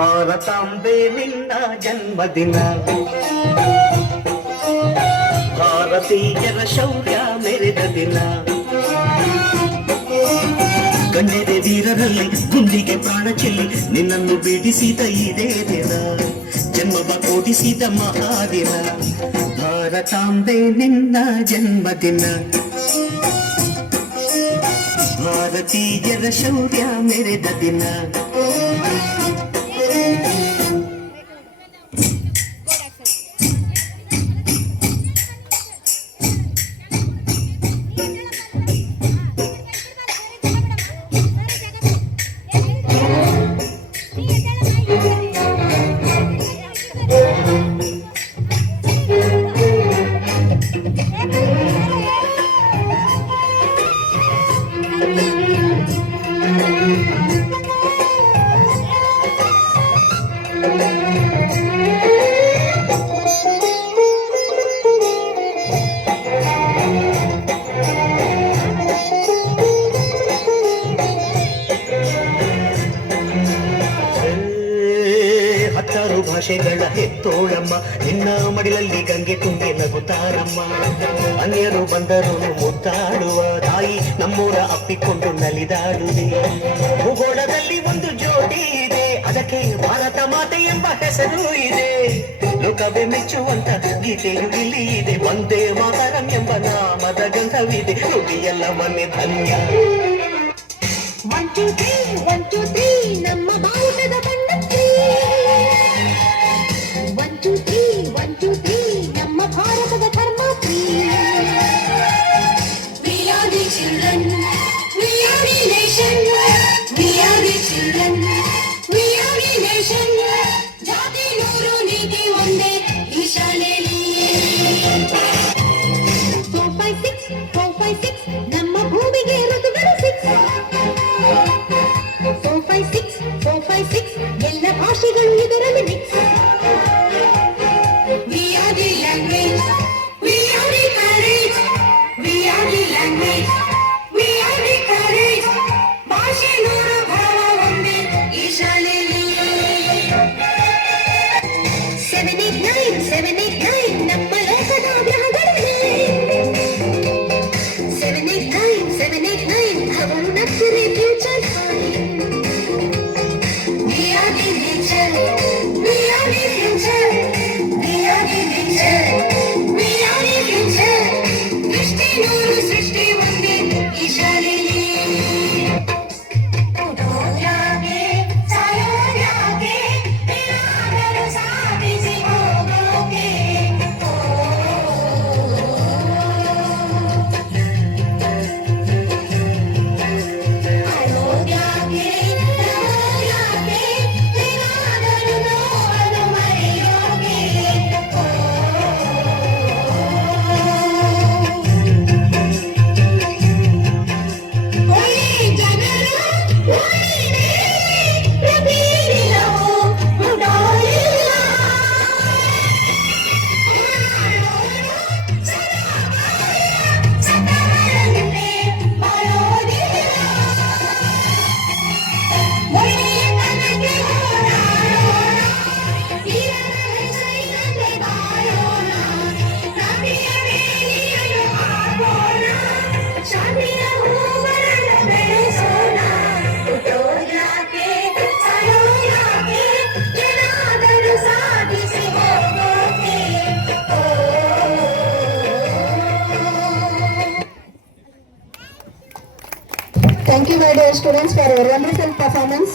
ಭಾರತಾಂಬೆ ನಿನ್ನ ಜನ್ಮದಿನ, ಭಾರತೀಯರ ಶೌರ್ಯ ಮೆರೆದ ದಿನ, ಗಣ್ಯರೆ ವೀರರಲ್ಲಿ ಗುಂಡಿಗೆ ಪ್ರಾಣ ಚೆಲ್ಲಿ ನಿನ್ನನ್ನು ಬಿಡಿಸಿದ ಇದೇ ದಿನ, ಜನ್ಮವ ಕೊಡಿಸಿದ ಮಹಾದಿನ. ಭಾರತಾಂಬೆ ನಿನ್ನ ಜನ್ಮದಿನ, ಭಾರತೀಯರ ಶೌರ್ಯ ಮೆರೆದ ದಿನ. ಹತ್ತಾರು ಭಾಷೆಗಳ ಹೆತ್ತೋಳಮ್ಮ, ನಿನ್ನ ಮಡಿಲಲ್ಲಿ ಗಂಗೆ ತುಂಬಿ ನಗುತ್ತಾರಮ್ಮ. ಅನ್ಯರು ಬಂದರು ಮುತ್ತಾಡುವ ತಾಯಿ, ನಮ್ಮೂರ ಅಪ್ಪಿಕೊಂಡು ನಲಿದಾಡುವೆ. ಭೂಗೋಳದಲ್ಲಿ ಒಂದು ಜೋಡಿ ಇದೆ, ಅದಕ್ಕೆ ಭಾರತ ಮಾತೆ ಎಂಬ ಹೆಸರು ಇದೆ. ಲೋಕವೇ ಮೆಚ್ಚುವಂತ ಗೀತೆಯು ಇಲ್ಲಿ ಇದೆ, ವಂದೇ ಮಾತರಂ ಎಂಬ ನಾಮದ ಗಂಧವಿದೆ. ನುಡಿಯೆಲ್ಲ ಮನೆ ಧನ್ಯ. 1 2 3 1 2 3 ನಮ್ಮ ಭಾರತದ ಬಣ್ಣಕ್ಕೆ. 1 2 3 1 2 3 ನಮ್ಮ ಭಾರತದ ಧರ್ಮಕ್ಕೆ. We are the children, we are the nation, we are the children, we are the nation. ಜಾತಿ ನೂರು ನೀತಿ ಒಂದೇ ಈ ಶಾಲೆಯಲ್ಲಿ. 4 5 6 4 5 6 ನಮ್ಮ ಭೂಮಿಗೆ ಋತುಗಳು 6. 4 5 6 ಎಲ್ಲ ಭಾಷೆಗಳು ಇದರಲ್ಲಿ mix. We are the language, we are the courage, we are the language, we are the courage. ಭಾಷೆ ನೂರು ಭಾವ ಒಂದೇ ಈ ಶಾಲೆಯಲ್ಲಿ. 7 8 9 ನಮ್ಮ ಲೋಕದ ಗ್ರಹಗಳಿವೆ. 7 8 9 ಅವರು ನಕ್ಷರಿ future. We are the nature, we are the future, we are the nature, we are the future. ದೃಷ್ಟಿ ನೂರು ಸೃಷ್ಟಿ ಒಂದೇ ಈ ಶಾಲೆಯಲ್ಲಿ. ಹುಟ್ಟೋದ್ಯಾಕೆ ಸಾಯೋದ್ಯಾಕೆ ಏನಾದರೂ ಸಾಧಿಸಿ ಹೋಗೋಕೆ. ಅಳೋದ್ಯಾಕೆ ನಗೋದ್ಯಾಕೆ ಏನಾದರೂ ನೋವನ್ನು ಮರೆಯೋಕೆ. ಒಳ್ಳೆ ಜನರು ಒಳ್ಳೆ ಪ್ರತಿದಿನವೂ ಮುಡೋಲಿಲ್ಲ. ಸತ್ತವರಂತೆ ಬಾಳೋದಿಲ್ಲ. ಒಳ್ಳೆಯ ತನಕ್ಕೆ ಹೋರಾಡೋಣ, ವೀರರ ಹೆಸರಿನಂತೆ ಬಾಳೋಣ. ಕ್ರಾಂತಿಯ ಬೇಲಿಯನ್ನು ಹಾಕೋಣ, ಶಾಂತಿಯ ಹೂಗಳನ್ನು ಬೆಳೆಸೋಣ. ಹುಟ್ಟೋದ್ಯಾಕೆ ಸಾಯೋದ್ಯಾಕೆ ಏನಾದರೂ ಸಾಧಿಸಿ ಹೋಗೋಕೆ. Thank you, my dear students, for your wonderful performance.